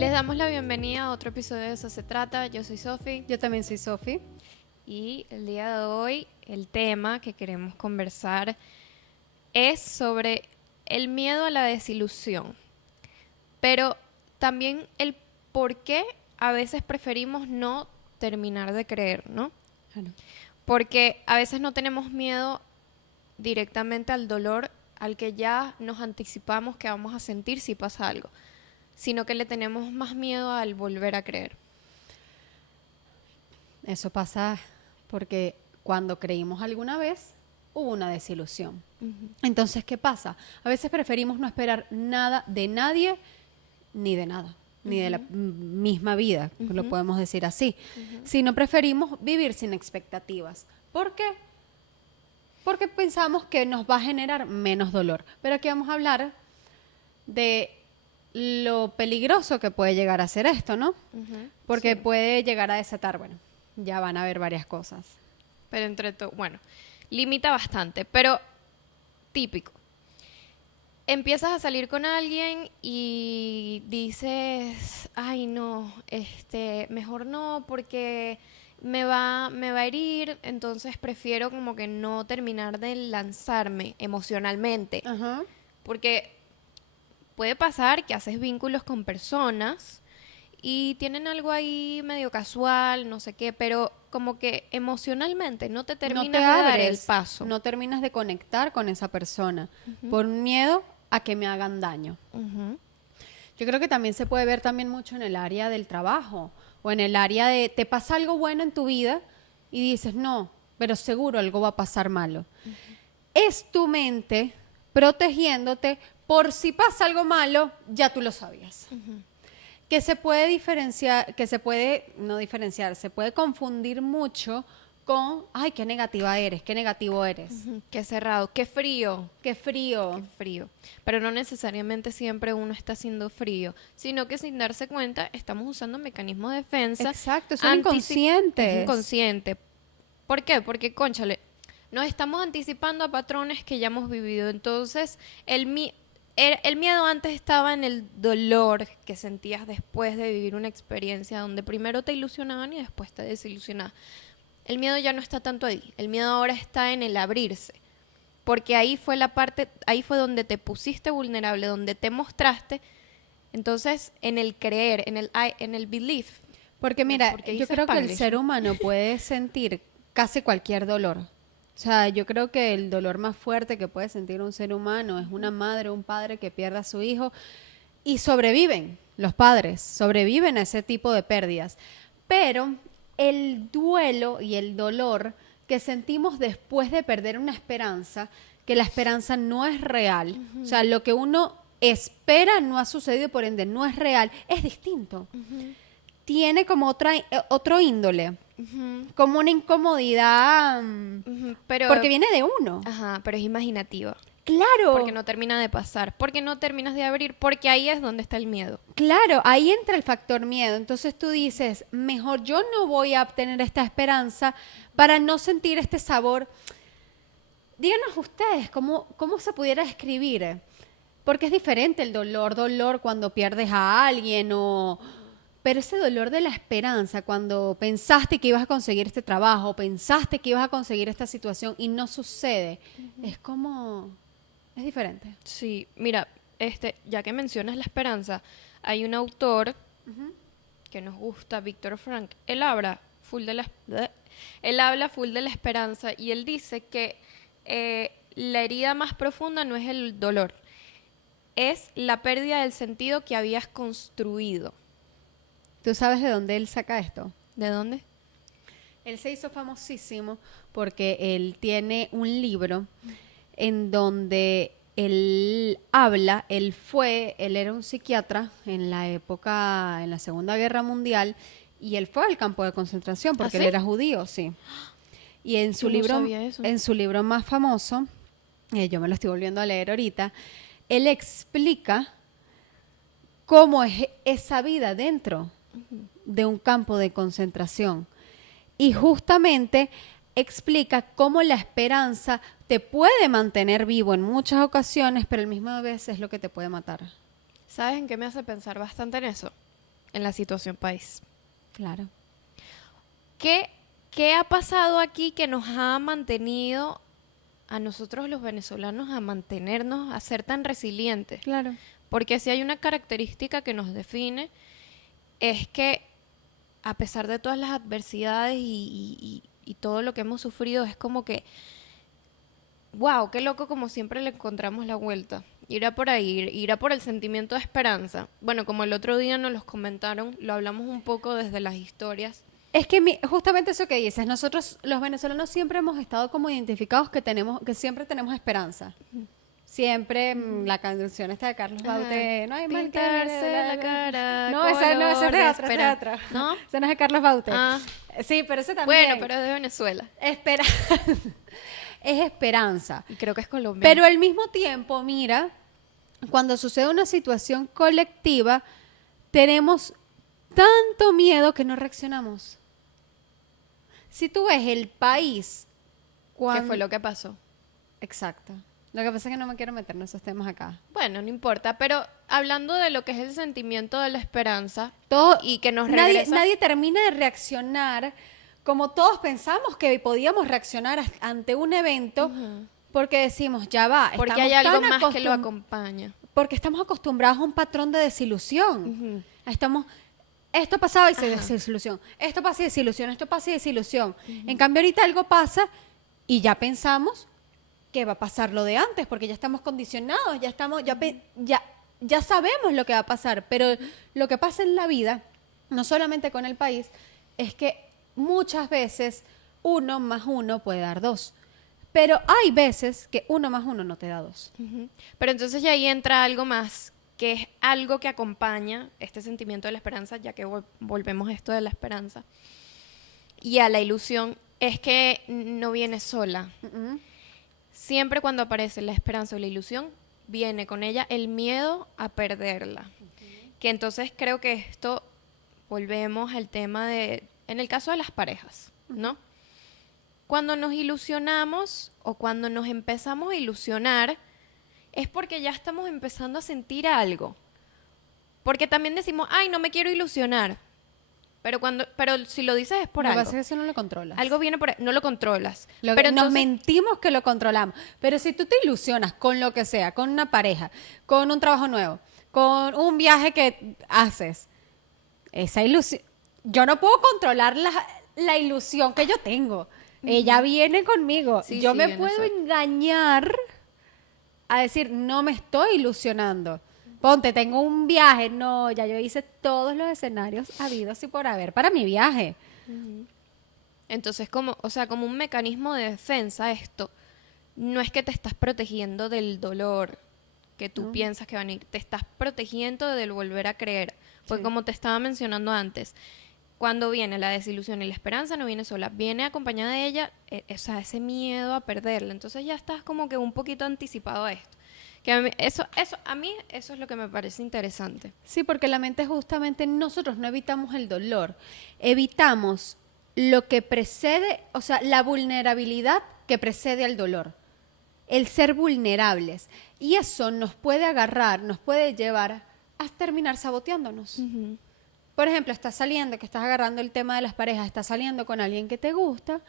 Les damos la bienvenida a otro episodio de Eso se trata. Yo soy Sofi. Yo también soy Sofi. Y el día de hoy el tema que queremos conversar es sobre el miedo a la desilusión. Pero también el por qué a veces preferimos no terminar de creer, ¿no? Claro. Porque a veces no tenemos miedo directamente al dolor al que ya nos anticipamos que vamos a sentir si pasa algo, sino que le tenemos más miedo al volver a creer. Eso pasa porque cuando creímos alguna vez, hubo una desilusión. Entonces, ¿qué pasa? A veces preferimos no esperar nada de nadie ni de nada, ni de la misma vida, lo podemos decir así, sino preferimos vivir sin expectativas. ¿Por qué? Porque pensamos que nos va a generar menos dolor. Pero aquí vamos a hablar de lo peligroso que puede llegar a ser esto, ¿no? Porque Sí. puede llegar a desatar, bueno, ya van a haber varias cosas. Pero entre todo, bueno, limita bastante, pero típico. Empiezas a salir con alguien y dices, ay no, mejor no porque me va a herir, entonces prefiero como que no terminar de lanzarme emocionalmente. Ajá. Porque puede pasar que haces vínculos con personas y tienen algo ahí medio casual, no sé qué, pero como que emocionalmente no te terminas No te de dar el abres, paso. no terminas de conectar con esa persona por miedo a que me hagan daño. Ujú. Yo creo que también se puede ver también mucho en el área del trabajo o en el área de te pasa algo bueno en tu vida y dices, no, pero seguro algo va a pasar malo. Es tu mente protegiéndote por si pasa algo malo, ya tú lo sabías. Que se puede diferenciar, que se puede, no diferenciar, se puede confundir mucho con, ay, qué negativa eres, qué negativo eres, Ujú, qué cerrado, qué frío, qué frío. qué frío. Pero no necesariamente siempre uno está haciendo frío, sino que sin darse cuenta estamos usando mecanismos de defensa. Exacto, son Es inconscientes. inconsciente. ¿Por qué? Porque, cónchale, nos estamos anticipando a patrones que ya hemos vivido. Entonces, el miedo antes estaba en el dolor que sentías después de vivir una experiencia donde primero te ilusionaban y después te desilusionaban. El miedo ya no está tanto ahí. El miedo ahora está en el abrirse. Porque ahí fue la parte, ahí fue donde te pusiste vulnerable, donde te mostraste. Entonces, en el creer, en el belief. Porque mira, Porque yo dice creo que el Spanglish, ser ¿no? humano puede sentir casi cualquier dolor. O sea, yo creo que el dolor más fuerte que puede sentir un ser humano es una madre o un padre que pierda a su hijo y sobreviven, los padres, sobreviven a ese tipo de pérdidas. Pero el duelo y el dolor que sentimos después de perder una esperanza, que la esperanza no es real, o sea, lo que uno espera no ha sucedido, por ende no es real, es distinto. Tiene como otro índole, como una incomodidad, Pero, porque viene de uno. ajá, pero es imaginativa. Claro. Porque no termina de pasar, porque no terminas de abrir, porque ahí es donde está el miedo. Claro, ahí entra el factor miedo. Entonces tú dices, mejor yo no voy a obtener esta esperanza para no sentir este sabor. Díganos ustedes, ¿cómo se pudiera describir? Porque es diferente el dolor cuando pierdes a alguien o... Pero ese dolor de la esperanza, cuando pensaste que ibas a conseguir este trabajo, pensaste que ibas a conseguir esta situación y no sucede, es como... Es diferente. Sí, mira, ya que mencionas la esperanza, hay un autor que nos gusta, Víctor Frank. Él habla full de la esperanza y él dice que la herida más profunda no es el dolor, es la pérdida del sentido que habías construido. ¿Tú sabes de dónde él saca esto? ¿De dónde? Él se hizo famosísimo porque él tiene un libro en donde él habla, él era un psiquiatra en la época, en la Segunda Guerra Mundial, y él fue al campo de concentración porque ¿Ah, él sí? era judío, sí. Y en su Yo no libro, sabía eso. en su libro más famoso, yo me lo estoy volviendo a leer ahorita, él explica cómo es esa vida dentro de un campo de concentración. Y justamente explica cómo la esperanza te puede mantener vivo en muchas ocasiones, pero al mismo vez es lo que te puede matar. ¿Sabes en qué me hace pensar bastante en eso? en la situación país. Claro. ¿Qué ha pasado aquí que nos ha mantenido a nosotros los venezolanos a mantenernos, a ser tan resilientes? Claro. Porque si hay una característica que nos define, es que a pesar de todas las adversidades y todo lo que hemos sufrido, es como que, wow, qué loco, como siempre le encontramos la vuelta. Irá por ahí, irá por el sentimiento de esperanza. Bueno, como el otro día nos los comentaron, lo hablamos un poco desde las historias. Es que justamente eso que dices, nosotros los venezolanos siempre hemos estado como identificados que siempre tenemos esperanza. Siempre la canción esta de Carlos Baute, no hay mal que Pintarse la cara. No, esa no, esa es de otra, esa es de otra. ¿No? Esa no es de Carlos Baute. Ah. Sí, pero ese también. Bueno, pero es de Venezuela. Espera. Es esperanza. Y creo que es colombiano. Pero al mismo tiempo, mira, cuando sucede una situación colectiva, tenemos tanto miedo que no reaccionamos. Si tú ves el país... ¿Qué fue lo que pasó? Exacto. Lo que pasa es que no me quiero meter en esos temas acá. Bueno, no importa, pero hablando de lo que es el sentimiento de la esperanza Todo, y que nos nadie, regresa... nadie termina de reaccionar como todos pensamos que podíamos reaccionar ante un evento, porque decimos, ya va, Porque estamos hay algo tan más que lo acompaña. porque estamos acostumbrados a un patrón de desilusión. Esto pasaba y se desilusión, esto pasa y desilusión, esto pasa y desilusión. En cambio ahorita algo pasa y ya pensamos que va a pasar lo de antes, porque ya estamos condicionados, ya sabemos lo que va a pasar, pero lo que pasa en la vida, no solamente con el país, es que muchas veces 1 más 1 puede dar 2. Pero hay veces que 1 más 1 no te da 2. Pero entonces ya ahí entra algo más, que es algo que acompaña este sentimiento de la esperanza, ya que volvemos a esto de la esperanza. Y a la ilusión, es que no viene sola. Siempre cuando aparece la esperanza o la ilusión, viene con ella el miedo a perderla. Que entonces creo que esto, volvemos al tema de, en el caso de las parejas, ¿no? Cuando nos ilusionamos o cuando nos empezamos a ilusionar, es porque ya estamos empezando a sentir algo. Porque también decimos, ay, no me quiero ilusionar. Pero si lo dices es por algo. Lo que pasa es que eso no lo controlas. Algo viene por ahí, no lo controlas. Pero entonces, nos mentimos que lo controlamos. Pero si tú te ilusionas con lo que sea, con una pareja, con un trabajo nuevo, con un viaje que haces, esa ilusión, yo no puedo controlar la ilusión que yo tengo. Ella viene conmigo. Sí, yo sí, me viene puedo sola. engañar a decir, no me estoy ilusionando. Ponte, tengo un viaje. No, ya yo hice todos los escenarios habidos y por haber para mi viaje. entonces como un mecanismo de defensa esto, no es que te estás protegiendo del dolor que tú piensas que va a venir, te estás protegiendo del volver a creer. Porque como te estaba mencionando antes, cuando viene la desilusión y la esperanza no viene sola, viene acompañada de ella, ese miedo a perderla. Entonces ya estás como que un poquito anticipado a esto. Que a mí eso es lo que me parece interesante. Sí, porque la mente justamente nosotros no evitamos el dolor, evitamos lo que precede, o sea, la vulnerabilidad que precede al dolor, el ser vulnerables. Y eso nos puede agarrar, nos puede llevar a terminar saboteándonos. Por ejemplo, estás saliendo, que estás agarrando el tema de las parejas, estás saliendo con alguien que te gusta,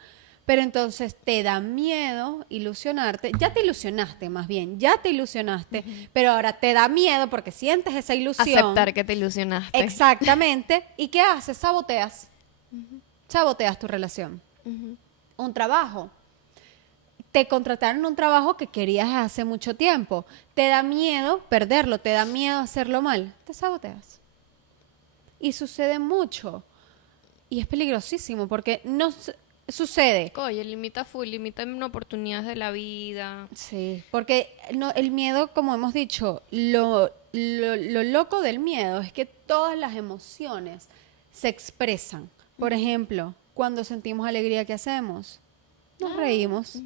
pero entonces te da miedo ilusionarte. Ya te ilusionaste, más bien, ya te ilusionaste, pero ahora te da miedo porque sientes esa ilusión. Aceptar que te ilusionaste. Exactamente. ¿Y qué haces? Saboteas. Saboteas tu relación. Un trabajo. Te contrataron en un trabajo que querías hace mucho tiempo. Te da miedo perderlo, te da miedo hacerlo mal. Te saboteas. Y sucede mucho. Y es peligrosísimo porque no sucede. Oye, limita oportunidades de la vida. Sí, porque el miedo, como hemos dicho, lo loco del miedo es que todas las emociones se expresan. Por ejemplo, cuando sentimos alegría, ¿qué hacemos? Nos reímos.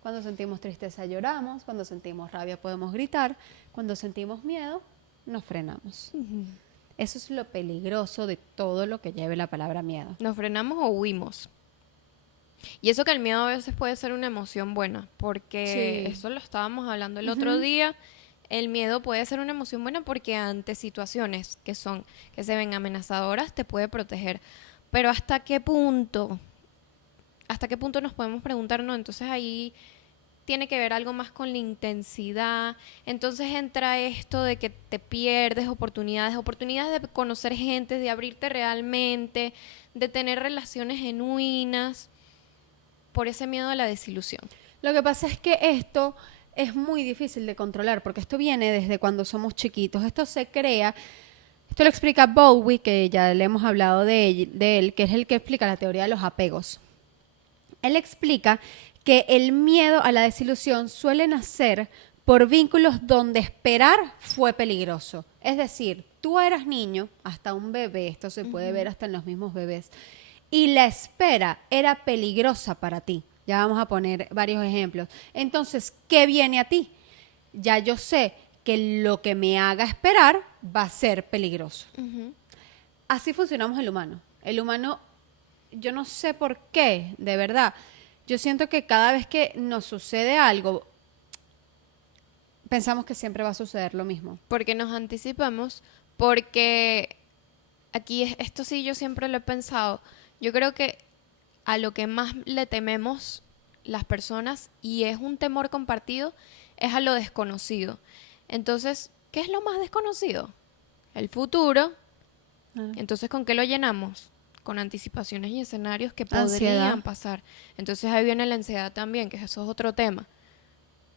Cuando sentimos tristeza, lloramos. Cuando sentimos rabia, podemos gritar. Cuando sentimos miedo, nos frenamos. Eso es lo peligroso de todo lo que lleve la palabra miedo. Nos frenamos o huimos. Y eso que el miedo a veces puede ser una emoción buena, porque Sí. eso lo estábamos hablando el otro día. el miedo puede ser una emoción buena porque ante situaciones que se ven amenazadoras te puede proteger. Pero hasta qué punto nos podemos preguntar, no, entonces ahí tiene que ver algo más con la intensidad. Entonces entra esto de que te pierdes oportunidades de conocer gente, de abrirte realmente, de tener relaciones genuinas, por ese miedo a la desilusión. Lo que pasa es que esto es muy difícil de controlar porque esto viene desde cuando somos chiquitos. Esto se crea, esto lo explica Bowie, que ya le hemos hablado de él, que es el que explica la teoría de los apegos. Él explica que el miedo a la desilusión suele nacer por vínculos donde esperar fue peligroso. Es decir, tú eras niño, hasta un bebé, esto se puede ver hasta en los mismos bebés, y la espera era peligrosa para ti. Ya vamos a poner varios ejemplos. Entonces, ¿qué viene a ti? Ya yo sé que lo que me haga esperar va a ser peligroso. Así funcionamos el humano. El humano, yo no sé por qué, de verdad. Yo siento que cada vez que nos sucede algo, pensamos que siempre va a suceder lo mismo. Porque nos anticipamos, porque esto sí yo siempre lo he pensado. Yo creo que a lo que más le tememos las personas, y es un temor compartido, es a lo desconocido. Entonces, ¿qué es lo más desconocido? El futuro. Entonces, ¿con qué lo llenamos? Con anticipaciones y escenarios que podrían Ansiedad. pasar. Entonces ahí viene la ansiedad también, que eso es otro tema.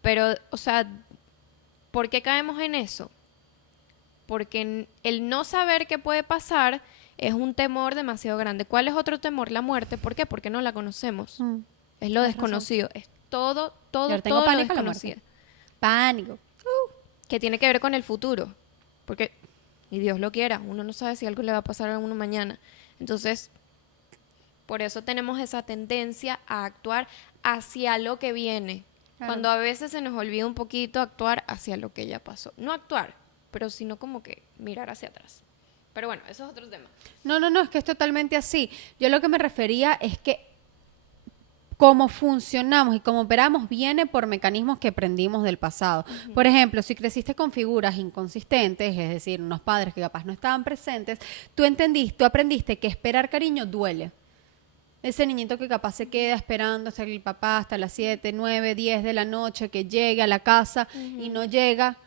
Pero, o sea, ¿por qué caemos en eso? Porque el no saber qué puede pasar es un temor demasiado grande. ¿Cuál es otro temor? La muerte. ¿Por qué? Porque no la conocemos. Es lo Tienes razón. desconocido. Es todo Yo tengo lo pánico a la desconocido. muerte. Pánico. Que tiene que ver con el futuro. Porque, y Dios lo quiera, uno no sabe si algo le va a pasar a uno mañana. Entonces, por eso tenemos esa tendencia a actuar hacia lo que viene. Claro. Cuando a veces se nos olvida un poquito actuar hacia lo que ya pasó. No actuar, pero sino como que mirar hacia atrás. Pero bueno, eso es otro tema. No, es que es totalmente así. Yo lo que me refería es que cómo funcionamos y cómo operamos viene por mecanismos que aprendimos del pasado. Por ejemplo, si creciste con figuras inconsistentes, es decir, unos padres que capaz no estaban presentes, tú aprendiste que esperar cariño duele. Ese niñito que capaz se queda esperando hasta el papá, hasta las 7, 9, 10 de la noche, que llegue a la casa y no llega.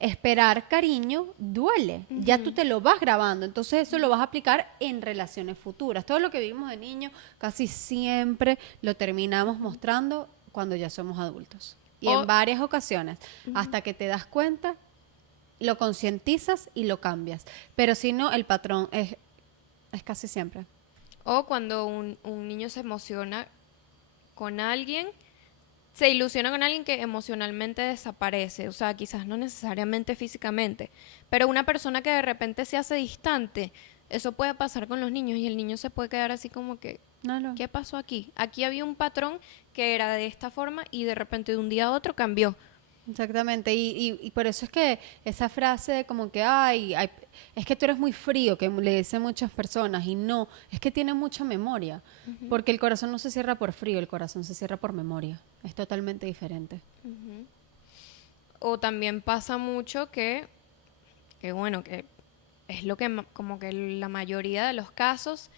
Esperar cariño duele. Ya tú te lo vas grabando. Entonces eso lo vas a aplicar en relaciones futuras. Todo lo que vivimos de niño casi siempre lo terminamos mostrando cuando ya somos adultos. Y en varias ocasiones. Hasta que te das cuenta, lo concientizas y lo cambias. Pero si no, el patrón es casi siempre. O cuando un niño se emociona con alguien, se ilusiona con alguien que emocionalmente desaparece, o sea, quizás no necesariamente físicamente, pero una persona que de repente se hace distante, eso puede pasar con los niños y el niño se puede quedar así como que, No. ¿qué pasó aquí? Aquí había un patrón que era de esta forma y de repente de un día a otro cambió. Exactamente, y por eso es que esa frase de como que, ay, es que tú eres muy frío, que le dicen muchas personas, y no, es que tiene mucha memoria, porque el corazón no se cierra por frío, el corazón se cierra por memoria, es totalmente diferente. O también pasa mucho que bueno, que es lo que como que la mayoría de los casos,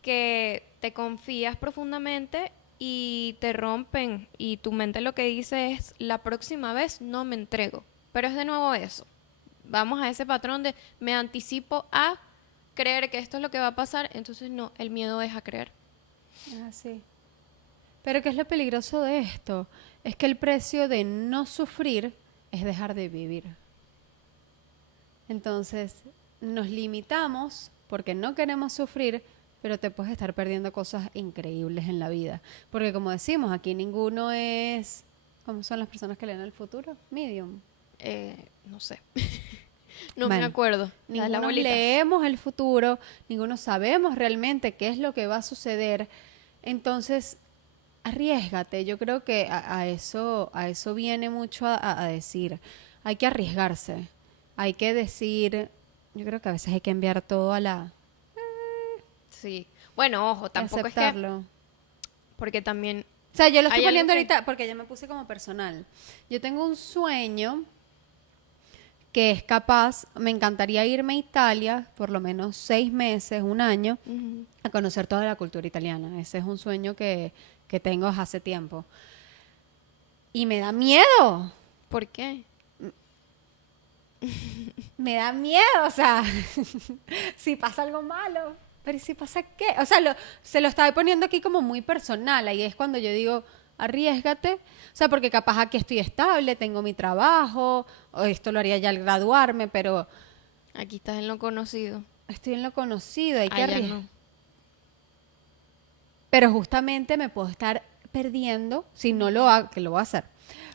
que te confías profundamente y te rompen y tu mente lo que dice es la próxima vez no me entrego, pero es de nuevo eso, vamos a ese patrón de me anticipo a creer que esto es lo que va a pasar, entonces no, el miedo es a creer. Sí. Pero ¿qué es lo peligroso de esto? Es que el precio de no sufrir es dejar de vivir. Entonces, nos limitamos porque no queremos sufrir, pero te puedes estar perdiendo cosas increíbles en la vida. Porque como decimos, aquí ninguno es... ¿Cómo son las personas que leen el futuro? Medium. No sé. No me Bueno, acuerdo. Ninguno leemos el futuro, ninguno sabemos realmente qué es lo que va a suceder. Entonces, arriésgate. Yo creo que a eso viene mucho a decir. Hay que arriesgarse. Hay que decir... Yo creo que a veces hay que enviar todo a la... Sí. Bueno, ojo, tampoco aceptarlo. es que... Porque también... O sea, yo lo estoy hay algo poniendo que- ahorita porque ya me puse como personal. Yo tengo un sueño que es capaz, me encantaría irme a Italia, por lo menos 6 meses, un año, Ujú. a conocer toda la cultura italiana. Ese es un sueño que tengo desde hace tiempo. Y me da miedo, ¿Por qué? me da miedo, o sea, si pasa algo malo, pero ¿y si pasa qué? O sea, se lo estaba poniendo aquí como muy personal, ahí es cuando yo digo, arriésgate, o sea, porque capaz aquí estoy estable, tengo mi trabajo, o esto lo haría ya al graduarme, pero Aquí estás en lo conocido. estoy en lo conocido, hay que Allá arriesgar. no. Pero justamente me puedo estar perdiendo, si no lo hago, que lo voy a hacer,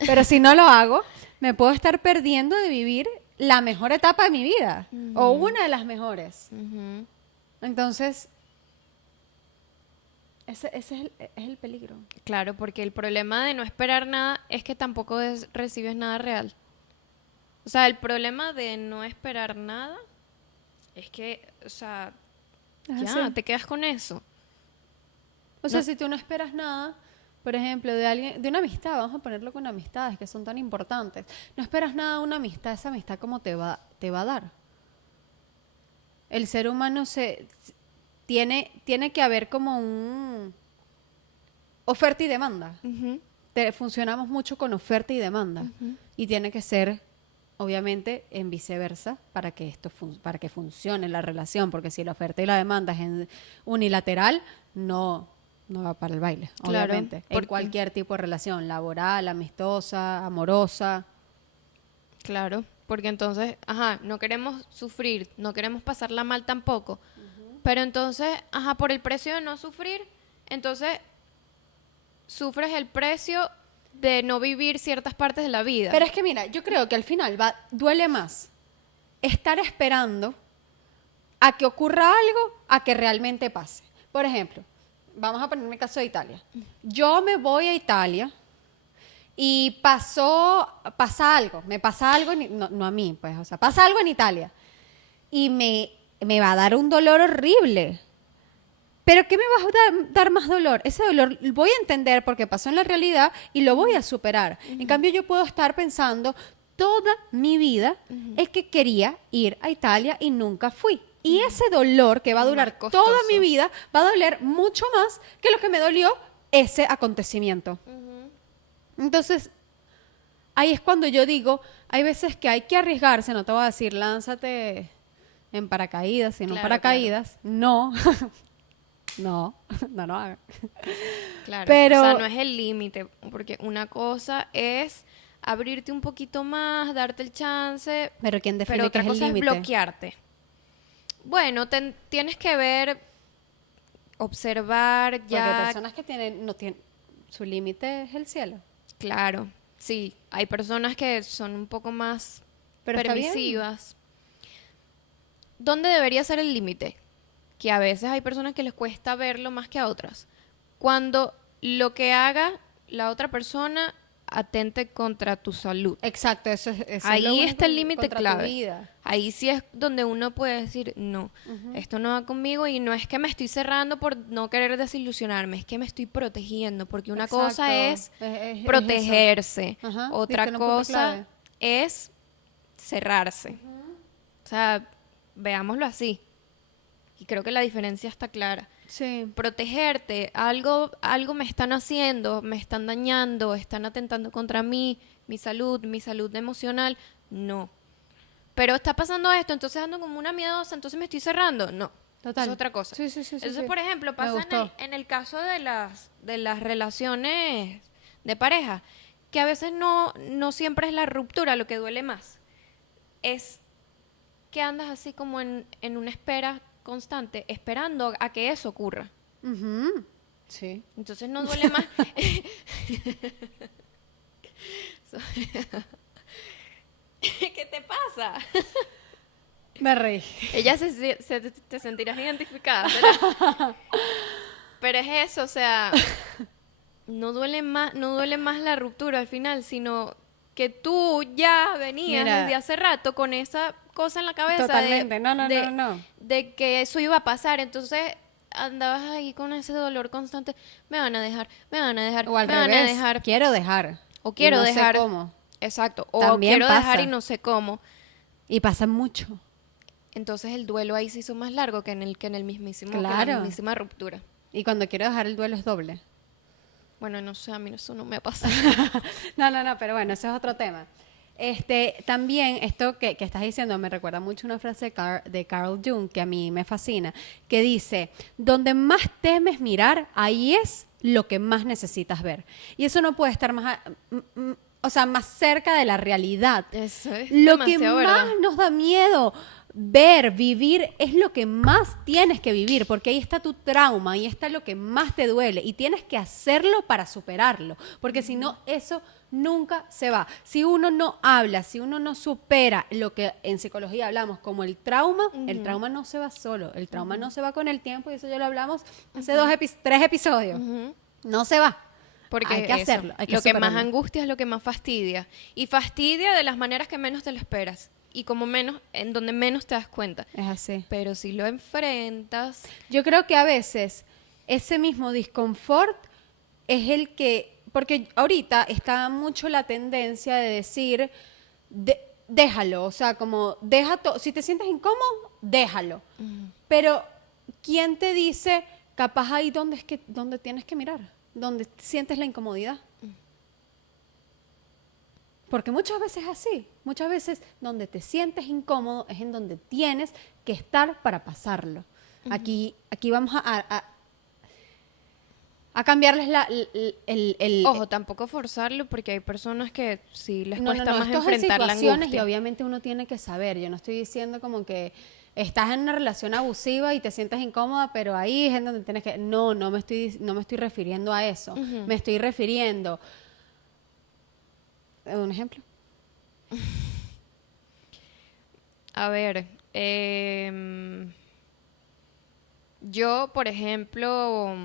pero si no lo hago, me puedo estar perdiendo de vivir la mejor etapa de mi vida, o una de las mejores. Ujú. Entonces, ese es el peligro. Claro, porque el problema de no esperar nada es que tampoco recibes nada real. O sea, el problema de no esperar nada es que, o sea, Es ya, así. te quedas con eso. O sea, No- si tú no esperas nada, por ejemplo, de alguien, de una amistad, vamos a ponerlo con amistades que son tan importantes. No esperas nada de una amistad, esa amistad cómo te va a dar. El ser humano tiene que haber como un oferta y demanda. Ujú. Funcionamos mucho con oferta y demanda. Y tiene que ser, obviamente, en viceversa para que para que funcione la relación. Porque si la oferta y la demanda es unilateral, no va para el baile, Claro, obviamente. En porque- cualquier tipo de relación, laboral, amistosa, amorosa. Claro, porque entonces, ajá, no queremos sufrir, no queremos pasarla mal tampoco. Pero entonces, ajá, por el precio de no sufrir, entonces sufres el precio de no vivir ciertas partes de la vida. Pero es que mira, yo creo que al final duele más estar esperando a que ocurra algo a que realmente pase. Por ejemplo, vamos a poner el caso de Italia. Yo me voy a Italia y pasa algo, me pasa algo, no a mí, pues, o sea, pasa algo en Italia y me va a dar un dolor horrible. Pero ¿qué me va a dar más dolor? Ese dolor voy a entender porque pasó en la realidad y lo voy a superar. En cambio, yo puedo estar pensando toda mi vida es que quería ir a Italia y nunca fui. Y ese dolor que va a Es durar más costoso. toda mi vida va a doler mucho más que lo que me dolió ese acontecimiento. Entonces, ahí es cuando yo digo, hay veces que hay que arriesgarse, no te voy a decir, lánzate en paracaídas, sino en Claro, paracaídas. No, no, no lo hagan. Claro, Pero- o sea, no es el límite, porque una cosa es abrirte un poquito más, darte el chance, Pero ¿quién define pero qué otra es el cosa es límite? bloquearte. Bueno, tienes que ver, observar Porque hay ya, personas que no tienen, su límite es el cielo. claro, sí, hay personas que son un poco más Pero está bien. permisivas. ¿Dónde debería ser el límite? Que a veces hay personas que les cuesta verlo más que a otras. Cuando lo que haga la otra persona atente contra tu salud. Exacto, eso es lo Ahí único está el límite contra tu clave. vida. Ahí sí es donde uno puede decir, no, esto no va conmigo y no es que me estoy cerrando por no querer desilusionarme, es que me estoy protegiendo, porque una Exacto. cosa es Es protegerse, eso. Ajá, otra diste en un punto cosa clave. es cerrarse. O sea, veámoslo así. Y creo que la diferencia está clara. Sí. Protegerte, algo me están haciendo, me están dañando, están atentando contra mí, mi salud emocional, no. Pero está pasando esto, entonces ando como una miedosa, entonces me estoy cerrando, no. Total. Eso es otra cosa. Sí, sí, sí, sí, Entonces, sí. por ejemplo, Me pasa gustó. en el caso de las relaciones de pareja, que a veces no siempre es la ruptura lo que duele más. Es que andas así como en una espera constante, esperando a que eso ocurra. Ujú. Sí. Entonces no duele más. ¿Qué te pasa? Me reí. Ella te sentirás identificada, ¿verdad? Pero es eso, o sea, no duele más la ruptura al final, sino que tú ya venías Mira. desde hace rato con esa cosa en la cabeza Totalmente. No. de que eso iba a pasar, entonces andabas ahí con ese dolor constante, me van a dejar, O al me van a revés. dejar, Quiero dejar. o quiero y no dejar, sé cómo. exacto, o También quiero dejar pasa. y no sé cómo. Y pasa mucho. Entonces el duelo ahí se hizo más largo que en el mismísimo, que en Claro. la mismísima ruptura. Y cuando quiero dejar el duelo es doble. Bueno, no sé, a mí eso no me ha pasado. No, pero bueno, ese es otro tema. También esto que estás diciendo me recuerda mucho una frase de Carl Jung que a mí me fascina, que dice, donde más temes mirar, ahí es lo que más necesitas ver. Y eso no puede estar o sea, más cerca de la realidad. Eso es Lo que demasiado más verdad. nos da miedo ver, vivir, es lo que más tienes que vivir, porque ahí está tu trauma, ahí está lo que más te duele y tienes que hacerlo para superarlo, porque si no, eso nunca se va. Si uno no habla, si uno no supera lo que en psicología hablamos como el trauma no se va solo, el trauma no se va con el tiempo y eso ya lo hablamos hace 3 episodios. No se va. Porque Hay que eso, hacerlo, hay que lo que más superarlo. angustia es lo que más fastidia. Y fastidia de las maneras que menos te lo esperas. Y como menos, en donde menos te das cuenta. Es así. Pero si lo enfrentas, Yo creo que a veces ese mismo disconfort es el que, porque ahorita está mucho la tendencia de decir, déjalo, o sea, como deja todo, si te sientes incómodo, déjalo. Pero ¿quién te dice capaz ahí donde tienes que mirar, donde sientes la incomodidad? Porque muchas veces es así, muchas veces donde te sientes incómodo es en donde tienes que estar para pasarlo. Aquí vamos a cambiarles ojo, tampoco forzarlo porque hay personas que sí les cuesta más esto es en enfrentar la situaciones y angustia. obviamente uno tiene que saber. Yo no estoy diciendo como que estás en una relación abusiva y te sientes incómoda, pero ahí es en donde tienes que... No me estoy refiriendo a eso. Me estoy refiriendo... ¿Un ejemplo? A ver, yo, por ejemplo,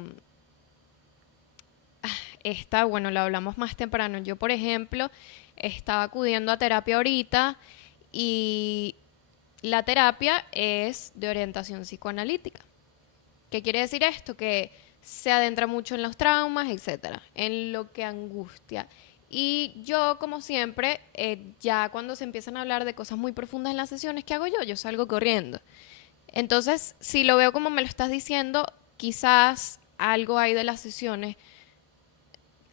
bueno, lo hablamos más temprano. Yo, por ejemplo, estaba acudiendo a terapia ahorita y la terapia es de orientación psicoanalítica. ¿Qué quiere decir esto? Que se adentra mucho en los traumas, etcétera, en lo que angustia. Y yo, como siempre, ya cuando se empiezan a hablar de cosas muy profundas en las sesiones, ¿qué hago yo? Yo salgo corriendo. Entonces, si lo veo como me lo estás diciendo, quizás algo hay de las sesiones,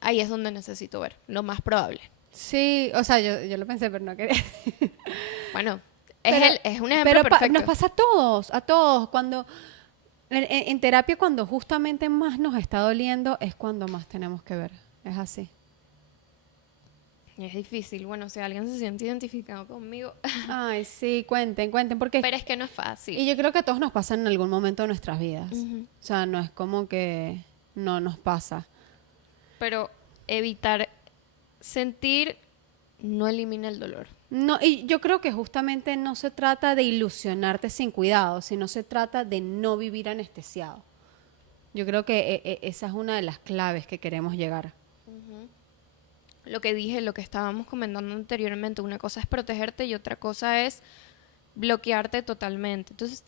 ahí es donde necesito ver, lo más probable. Sí, o sea, yo lo pensé, pero no quería. Bueno, Pero- es un ejemplo perfecto. nos pasa a todos. Cuando en terapia, cuando justamente más nos está doliendo, es cuando más tenemos que ver. Es así. Es difícil. Bueno, si alguien se siente identificado conmigo, Ay, sí, cuenten, porque... pero es que no es fácil. Y yo creo que a todos nos pasa en algún momento de nuestras vidas. Ujú. O sea, no es como que no nos pasa. Pero evitar sentir no elimina el dolor. No, y yo creo que justamente no se trata de ilusionarte sin cuidado, sino se trata de no vivir anestesiado. Yo creo que esa es una de las claves que queremos llegar. Lo que dije, lo que estábamos comentando anteriormente, una cosa es protegerte y otra cosa es bloquearte totalmente. Entonces,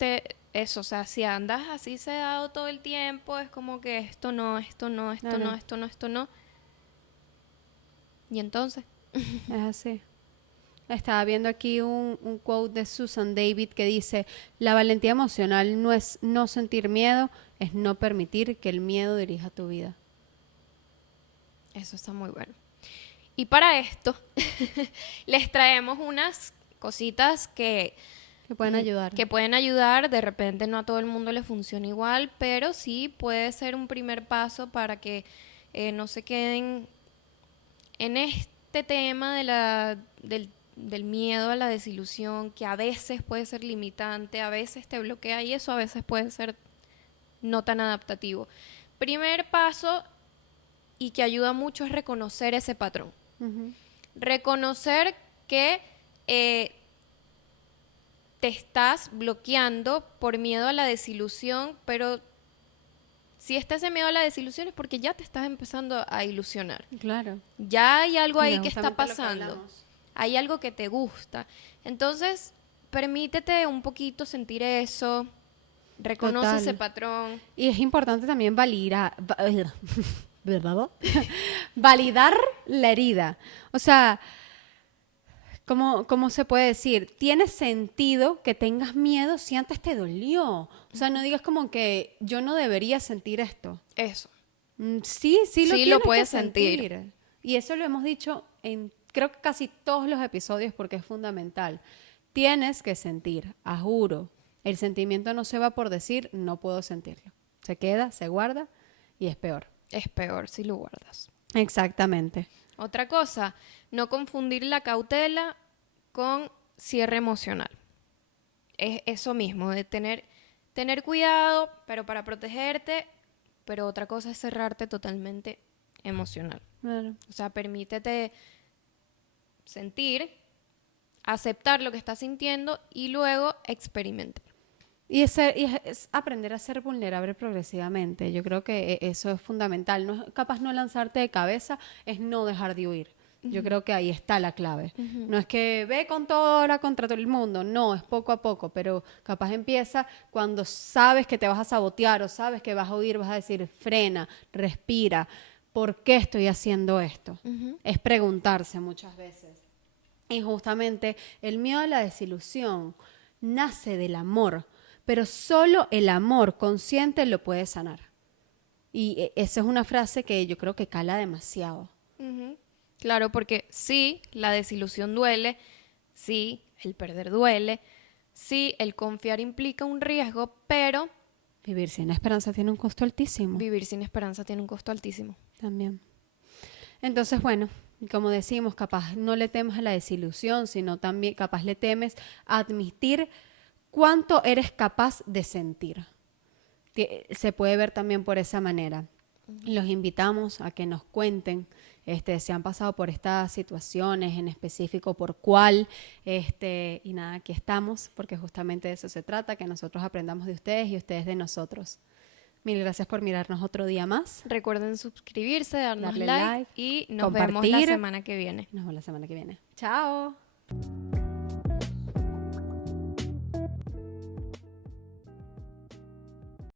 eso, o sea, si andas así sedado todo el tiempo, es como que esto no, esto no, esto No, no, no. esto no, esto no. Y entonces, Es así. Estaba viendo aquí un quote de Susan David que dice, la valentía emocional no es no sentir miedo, es no permitir que el miedo dirija tu vida. eso está muy bueno. Y para esto, les traemos unas cositas Que pueden ayudar. que pueden ayudar. De repente no a todo el mundo le funciona igual, pero sí puede ser un primer paso para que no se queden en este tema del miedo a la desilusión, que a veces puede ser limitante, a veces te bloquea y eso a veces puede ser no tan adaptativo. Primer paso y que ayuda mucho es reconocer ese patrón. Ujú. Reconocer que te estás bloqueando por miedo a la desilusión, pero si está ese miedo a la desilusión es porque ya te estás empezando a ilusionar. Claro. Ya hay algo ahí Mira, que está justamente lo que pasando. hablamos. Hay algo que te gusta. Entonces, permítete un poquito sentir eso. Reconoce Total. ese patrón. Y es importante también validar la herida. O sea, ¿cómo se puede decir? Tiene sentido que tengas miedo si antes te dolió. O sea, no digas como que yo no debería sentir esto. Eso. Sí, sí lo Sí lo tienes que puedes sentir. Y eso lo hemos dicho en creo que casi todos los episodios porque es fundamental. Tienes que sentir, a juro. El sentimiento no se va por decir, no puedo sentirlo. Se queda, se guarda y es peor. Es peor si lo guardas. Exactamente. Otra cosa, no confundir la cautela con cierre emocional. Es eso mismo, de tener cuidado, pero para protegerte, pero otra cosa es cerrarte totalmente emocional. Claro. O sea, permítete sentir, aceptar lo que estás sintiendo y luego experimentar. Y es aprender a ser vulnerable progresivamente. Yo creo que eso es fundamental. No es capaz no lanzarte de cabeza, es no dejar de huir. Yo creo que ahí está la clave. No es que ve con todo ahora contra todo el mundo, no, es poco a poco, pero capaz empieza cuando sabes que te vas a sabotear o sabes que vas a huir, vas a decir, frena, respira, ¿por qué estoy haciendo esto? Es preguntarse muchas veces. Y justamente el miedo a la desilusión nace del amor, pero solo el amor consciente lo puede sanar. Y esa es una frase que yo creo que cala demasiado. Ujú. Claro, porque sí, la desilusión duele, sí, el perder duele, sí, el confiar implica un riesgo, pero Vivir sin esperanza tiene un costo altísimo vivir sin esperanza tiene un costo altísimo. también. Entonces, bueno, como decimos, capaz no le temes a la desilusión, sino también capaz le temes a admitir cuánto eres capaz de sentir. Se puede ver también por esa manera. Los invitamos a que nos cuenten si han pasado por estas situaciones, en específico por cuál. Y nada, aquí estamos, porque justamente de eso se trata, que nosotros aprendamos de ustedes y ustedes de nosotros. Mil gracias por mirarnos otro día más. Recuerden suscribirse, darnos Darle like like, y nos vemos la compartir. semana que viene. Nos vemos la semana que viene. Chao.